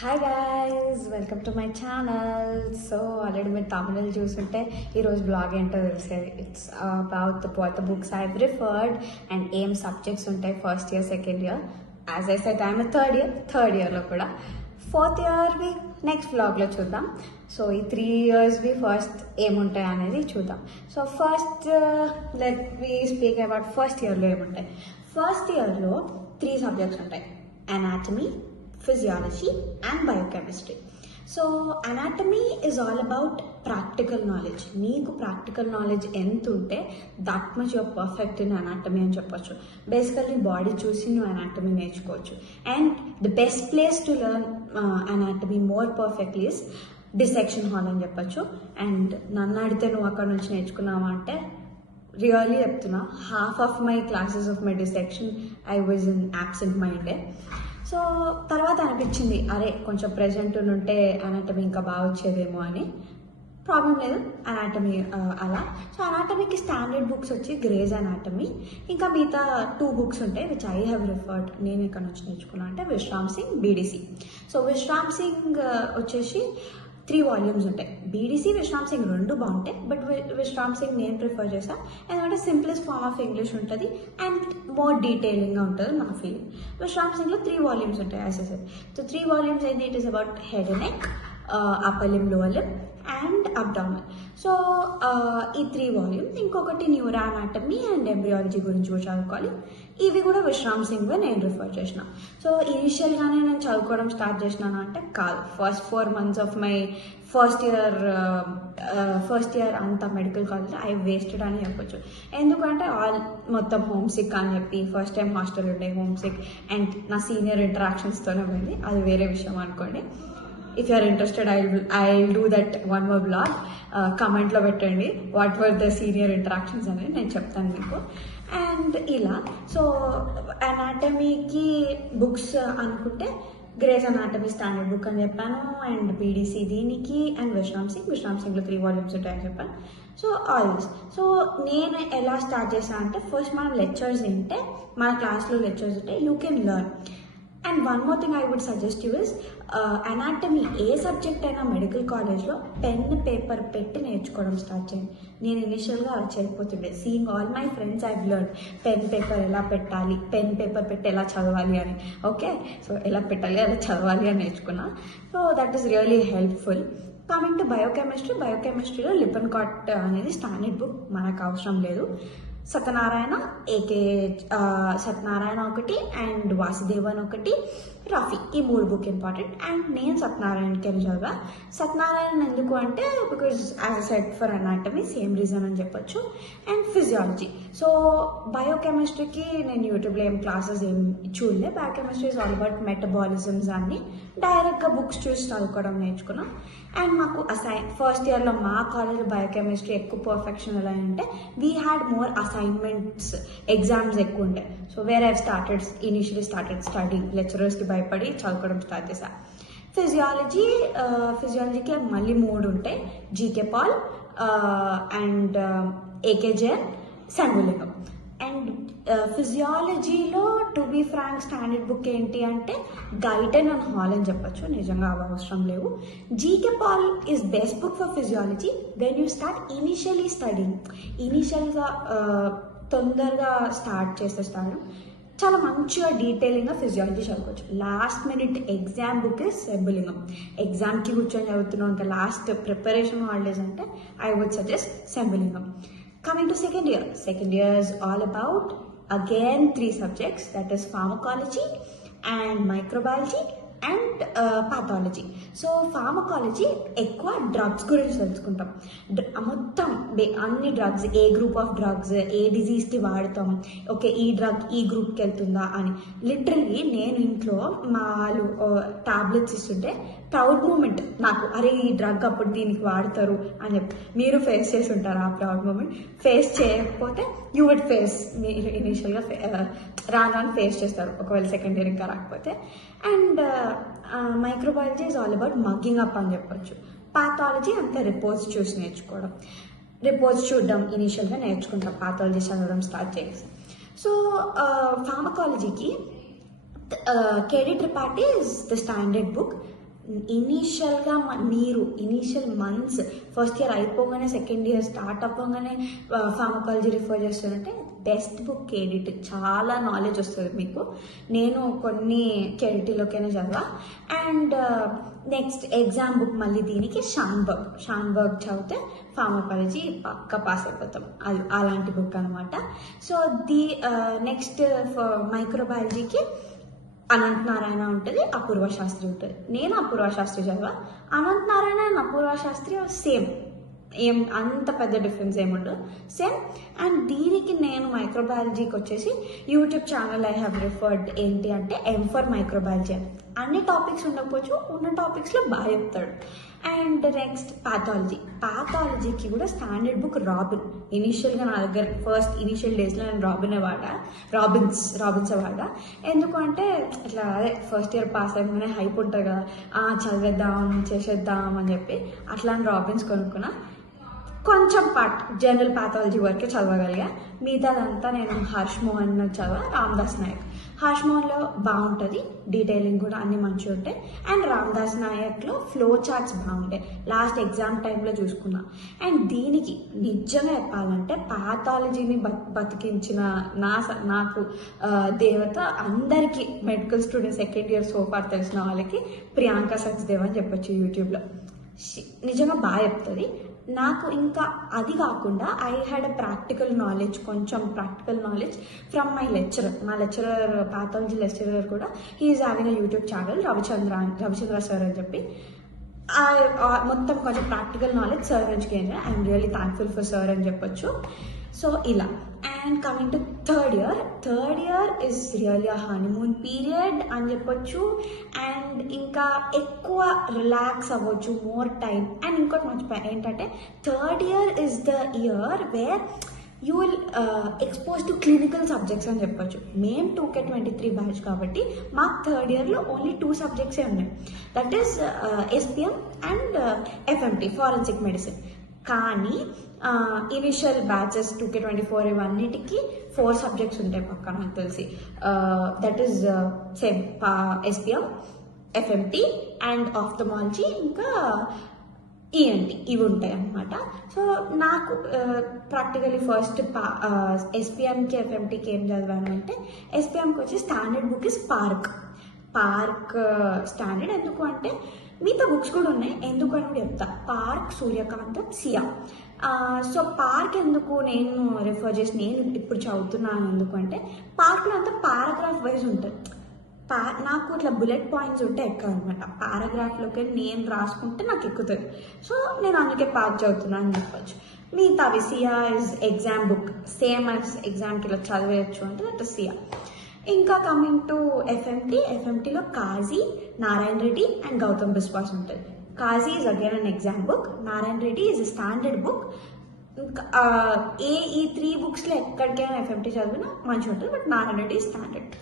Hi guys, welcome to my channel. So already మీరు తమిళ చూస్తుంటే ఈరోజు బ్లాగ్ ఏంటో తెలిసేది. It's about the books I referred and ఏం సబ్జెక్ట్స్ ఉంటాయి first year, second year. As I said I'm third ఇయర్లో కూడా. ఫోర్త్ ఇయర్వి నెక్స్ట్ బ్లాగ్లో చూద్దాం. సో ఈ 3 ఇయర్స్వి ఫస్ట్ ఏముంటాయి అనేది చూద్దాం. So first let we speak about first ఇయర్లో ఏముంటాయి. ఫస్ట్ ఇయర్లో 3 సబ్జెక్ట్స్ ఉంటాయి: anatomy, physiology and biochemistry. So anatomy is all about practical knowledge. నీకు ప్రాక్టికల్ నాలెడ్జ్ ఎంత ఉంటే that much your perfect in anatomy అని చెప్పొచ్చు. బేసికల్లీ బాడీ చూసి నువ్వు అనాటమీ నేర్చుకోవచ్చు. And the best place to learn anatomy more perfectly is dissection hall అని చెప్పొచ్చు. అండ్ నన్ను అడిగితే నువ్వు అక్కడ నుంచి నేర్చుకున్నావా అంటే రియల్లీ చెప్తున్నా, half of my classes of my dissection I was in absent మైండే. సో తర్వాత అనిపించింది, అరే కొంచెం ప్రెజెంట్ ఉంటే అనాటమీ ఇంకా బాగా వచ్చేదేమో అని. ప్రాబ్లం లేదు, అనాటమీ అలా. సో అనాటమీకి స్టాండర్డ్ బుక్స్ వచ్చి గ్రేజ్ అనాటమీ, ఇంకా మిగతా 2 బుక్స్ ఉంటాయి విచ్ ఐ హ్యావ్ రిఫర్డ్. నేను ఇక్కడ నుంచి నేర్చుకున్నా అంటే విశ్రామ్ సింగ్, బీడీసీ. సో విశ్రామ్ సింగ్ వచ్చేసి 3 వాల్యూమ్స్ ఉంటాయి. బీడీసీ, విశ్రామ్ సింగ్ 2 బాగుంటాయి, బట్ విశ్రామ్ సింగ్ నేను ప్రిఫర్ చేస్తాను ఎందుకంటే సింప్లెస్ట్ ఫార్మ్ ఆఫ్ ఇంగ్లీష్ ఉంటుంది అండ్ మోర్ డీటెయిలింగ్గా ఉంటుంది నా ఫీలింగ్. విశ్రామ్ సింగ్లో 3 వాల్యూమ్స్ ఉంటాయి as I said. So 3 volumes అయితే it is about head and neck, upper limb, lower limb and abdomen. So ఈ 3 వాల్యూమ్స్. ఇంకొకటి న్యూరో అనాటమీ అండ్ ఎంబ్రియాలజీ గురించి కూడా చదువుకోవాలి. ఇవి కూడా విశ్రామ్ సింగ్ నేను రిఫర్ చేసిన. సో ఇనిషియల్గానే నేను చదువుకోవడం స్టార్ట్ చేసినాను అంటే కాదు. First 4 months of my first year అంతా మెడికల్ కాలేజ్ ఐ వేస్టెడ్ అని చెప్పొచ్చు. ఎందుకంటే మొత్తం హోమ్ సిక్ అని చెప్పి ఫస్ట్ టైం హాస్టల్ ఉండే హోమ్ సిక్ అండ్ నా సీనియర్ ఇంటరాక్షన్స్తోనే పోయింది. అది వేరే విషయం అనుకోండి. If you're interested I do that one more blog. కమెంట్లో పెట్టండి what were the senior interactions అనేది నేను చెప్తాను మీకు. అండ్ ఇలా సో అనాటమీకి బుక్స్ అనుకుంటే గ్రేజ్ అనాటమీ స్టాండర్డ్ బుక్ అని చెప్పాను, అండ్ బీడీసీ దీనికి, అండ్ విశ్రామ్ సింగ్లో 3 వాల్యూమ్స్ ఉంటాయని చెప్పాను. So all this. సో నేను ఎలా స్టార్ట్ చేశాను అంటే ఫస్ట్ మనం లెక్చర్స్ వింటే, మన క్లాస్లో లెక్చర్స్ ఉంటే you can learn. And one more thing I would suggest you is anatomy ఏ సబ్జెక్ట్ అయినా మెడికల్ కాలేజ్లో పెన్ పేపర్ పెట్టి నేర్చుకోవడం స్టార్ట్ చేయండి. నేను ఇనిషియల్గా అలా చేయకపోతుండే. Seeing all my friends I learn pen paper ఎలా పెట్టాలి, పెన్ పేపర్ పెట్టి ఎలా చదవాలి అని. ఓకే, సో ఎలా పెట్టాలి, ఎలా చదవాలి అని నేర్చుకున్నా. So that is really helpful. Coming to బయోకెమిస్ట్రీలో లిపన్కాట్ అనేది స్టాండర్డ్ బుక్, మనకు అవసరం లేదు. సత్యనారాయణ ఒకటి అండ్ వాసుదేవన్ ఒకటి, రఫీ, ఈ 3 బుక్ ఇంపార్టెంట్. అండ్ నేను సత్యనారాయణకి చదివా. సత్యనారాయణ ఎందుకు అంటే because as a set for anatomy, same reason అని చెప్పొచ్చు. And physiology. సో బయోకెమిస్ట్రీకి నేను యూట్యూబ్లో ఏం క్లాసెస్ ఏం చూడలే. Biochemistry is all about metabolisms అన్ని డైరెక్ట్గా బుక్స్ చూసి చదువుకోవడం నేర్చుకున్నాం. అండ్ మాకు ఫస్ట్ ఇయర్లో మా కాలేజ్ బయోకెమిస్ట్రీ ఎక్కువ పర్ఫెక్షన్ ఎలా అంటే we had more assignments, exams ఎక్కువ ఉంటాయి. So where I initially started studying. లెక్చరర్స్కి భయపడి చదువుకోవడం స్టార్ట్ చేశా. ఫిజియాలజీకి మళ్ళీ 3 ఉంటాయి: GK Pal and AK Jain, Sembulingam. And ఫిజియాలజీలో to be frank standard book ఏంటి అంటే గైటన్ అండ్ హాల్ అని చెప్పొచ్చు. నిజంగా అవి అవసరం లేవు. G K Pal is best book for physiology when you start initially studying. ఇనిషియల్గా తొందరగా స్టార్ట్ చేసేస్తాను. చాలా మంచిగా డీటెయిలింగ్గా ఫిజియాలజీ చదువుకోవచ్చు. Last minute exam book is Shambhulingam. ఎగ్జామ్కి కూర్చొని చదువుతున్నాం ఇంకా లాస్ట్ ప్రిపరేషన్ హాలిడేస్ అంటే I would suggest Shambhulingam. Coming to second year is all about again 3 subjects, that is pharmacology and microbiology and pathology. So pharmacology ఎక్కువ డ్రగ్స్ గురించి తెలుసుకుంటాం. మొత్తం అన్ని డ్రగ్స్, ఏ గ్రూప్ ఆఫ్ డ్రగ్స్ ఏ డిజీజ్కి వాడతాం, ఓకే ఈ డ్రగ్ ఈ గ్రూప్కి వెళ్తుందా అని. లిటరల్లీ నేను ఇంట్లో మా వాళ్ళు టాబ్లెట్స్ ఇస్తుంటే ప్రౌడ్ మూమెంట్ నాకు, అరే ఈ డ్రగ్ అప్పుడు దీనికి వాడతారు అని చెప్పి. మీరు ఫేస్ చేసి ఉంటారు ఆ ప్రౌడ్ మూమెంట్. ఫేస్ చేయకపోతే యూ వుడ్ ఫేస్, మీరు ఇనీషియల్గా రాను ఫేస్ చేస్తారు ఒకవేళ సెకండ్ ఇయర్ ఇంకా రాకపోతే. And microbiology is all about mugging up అని చెప్పొచ్చు. పాథాలజీ అంతా రిపోర్ట్స్ చూసి నేర్చుకోవడం, రిపోర్ట్స్ చూడడం ఇనీషియల్గా నేర్చుకుంటాం పాథాలజీ చదవడం స్టార్ట్ చేసి. సో ఫార్మకాలజీకి KD Tripathi is the standard book. ఇనీషియల్గా మీరు ఇనీషియల్ మంత్స్ ఫస్ట్ ఇయర్ అయిపోగానే సెకండ్ ఇయర్ స్టార్ట్ అవ్వగానే ఫార్మకాలజీ రిఫర్ చేస్తారంటే బెస్ట్ బుక్ కేడిట్. చాలా నాలెడ్జ్ వస్తుంది మీకు. నేను కొన్ని కేడిటీలోకైనా చదివా. అండ్ నెక్స్ట్ ఎగ్జామ్ బుక్ మళ్ళీ దీనికి షాన్బర్గ్ చదివితే ఫార్మకాలజీ పక్క పాస్ అయిపోతాం. అలాంటి బుక్ అనమాట. సో నెక్స్ట్ మైక్రోబయాలజీకి అనంత నారాయణ ఉంటుంది, అపూర్వ శాస్త్రి ఉంటుంది. నేను అపూర్వ శాస్త్రి చదివా. Ananthanarayan and Apurba Sastry same, ఏం అంత పెద్ద డిఫరెన్స్ ఏముండదు, సేమ్. అండ్ దీనికి నేను మైక్రోబయాలజీకి వచ్చేసి YouTube channel I have referred. ఏంటి అంటే ఎం ఫర్ మైక్రోబయాలజీ అని. అన్ని టాపిక్స్ ఉండకపోవచ్చు, ఉన్న టాపిక్స్లో బాగా చెప్తాడు. అండ్ నెక్స్ట్ పాథాలజీకి కూడా స్టాండర్డ్ బుక్ రాబిన్. ఇనీషియల్గా నా దగ్గర ఫస్ట్ ఇనీషియల్ డేస్లో నేను రాబిన్సే వాడా. ఎందుకంటే ఇట్లా అదే ఫస్ట్ ఇయర్ పాస్ అయిపోయినా హైప్ ఉంటుంది కదా, చదివేద్దాం చేసేద్దాం అని చెప్పి అట్లా రాబిన్స్ కొనుక్కున్నా. కొంచెం జనరల్ పాథాలజీ వరకే చదవగలిగా. మిగతాదంతా నేను హర్ష్ మోహన్ చదివా, రామదాస్ నాయక్. హర్ష్ మోహన్లో బాగుంటుంది, డీటెయిలింగ్ కూడా అన్ని మంచిగా ఉంటాయి. అండ్ రామదాస్ నాయక్లో ఫ్లో చార్ట్స్ బాగుంటాయి. లాస్ట్ ఎగ్జామ్ టైంలో చూసుకున్నా. అండ్ దీనికి నిజంగా చెప్పాలంటే పాథాలజీని బతికించిన నాకు దేవత అందరికీ medical students second year so far తెలిసిన వాళ్ళకి ప్రియాంక సచ్దేవ్ అని చెప్పొచ్చు యూట్యూబ్లో. నిజంగా బాగా చెప్తుంది. నాకు ఇంకా అది కాకుండా ఐ హ్యాడ్ అ కొంచెం practical knowledge from my lecturer pathology lecturer కూడా. He is having a YouTube channel Ravichandra sir అని చెప్పి. మొత్తం కొంచెం ప్రాక్టికల్ నాలెడ్జ్ సార్ నుంచి gain. I am really thankful for sir అని చెప్పొచ్చు. సో ఇలా. And coming to third year is really a honeymoon period అని చెప్పొచ్చు. అండ్ ఇంకా ఎక్కువ రిలాక్స్ అవ్వచ్చు, మోర్ టైం. అండ్ ఇంకోటి మర్చిపోయా ఏంటంటే third year is the year where you will expose to clinical subjects అని చెప్పొచ్చు. మేము 2K23 బ్యాచ్ కాబట్టి మాకు థర్డ్ ఇయర్లో ఓన్లీ 2 సబ్జెక్ట్సే ఉన్నాయి. That is SPM and FMT forensic medicine. కానీ ఇనిషియల్ బ్యాచెస్ 2K24 ఇవన్నిటికీ 4 సబ్జెక్ట్స్ ఉంటాయి పక్క నాకు తెలిసి. That is same SPM, FMT and ophthalmology, ఇంకా ENT ఇవి ఉంటాయి అన్నమాట. సో నాకు ప్రాక్టికలీ ఫస్ట్ SPMకి FMTకి ఏం చదివాను అంటే SPMకి వచ్చి standard book is park standard. ఎందుకు అంటే మిగతా బుక్స్ కూడా ఉన్నాయి, ఎందుకు అని కూడా చెప్తా. పార్క్, సూర్యకాంతం, సియా. సో పార్క్ ఎందుకు నేను రిఫర్ చేసి నేను ఇప్పుడు చదువుతున్నాను ఎందుకంటే పార్క్లో అంతా పారాగ్రాఫ్ వైజ్ ఉంటుంది. నాకు ఇట్లా బుల్లెట్ పాయింట్స్ ఉంటే ఎక్కువ అనమాట. పారాగ్రాఫ్లోకి నేను రాసుకుంటే నాకు ఎక్కుతుంది. సో నేను అందుకే పార్క్ చదువుతున్నాను అని చెప్పచ్చు. మిగతావి సియా is exam book, same as ఎగ్జామ్కి ఇలా చదివేయచ్చు అంటే దట్ సియా. ఇంకా కమింగ్ టు FMTలో కాజీ, నారాయణ రెడ్డి అండ్ గౌతమ్ బిస్వాస్ ఉంటుంది. Kaji is again an exam book, Narayan Reddy is a standard book. ఈ 3 బుక్స్లో ఎక్కడికైనా FMT చదివినా మంచిగా ఉంటుంది, but Narayan Reddy standard.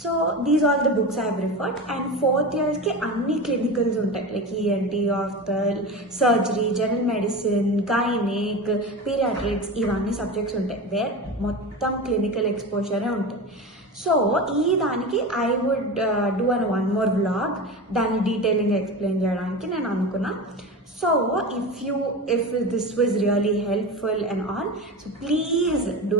So these all the books I have referred. And 4th ఇయర్స్కి అన్ని క్లినికల్స్ ఉంటాయి, లైక్ ENT, ఆర్థల్, సర్జరీ, జనరల్ మెడిసిన్, గైనిక్, పీరియాట్రిక్స్, ఇవన్నీ సబ్జెక్ట్స్ ఉంటాయి వేర్ మొత్తం క్లినికల్ ఎక్స్పోజరే ఉంటుంది. సో ఈ దానికి I would do one more vlog, దాన్ని డీటెయిలింగ్ ఎక్స్ప్లెయిన్ చేయడానికి నేను అనుకున్నా. So if this was really helpful and all, so please do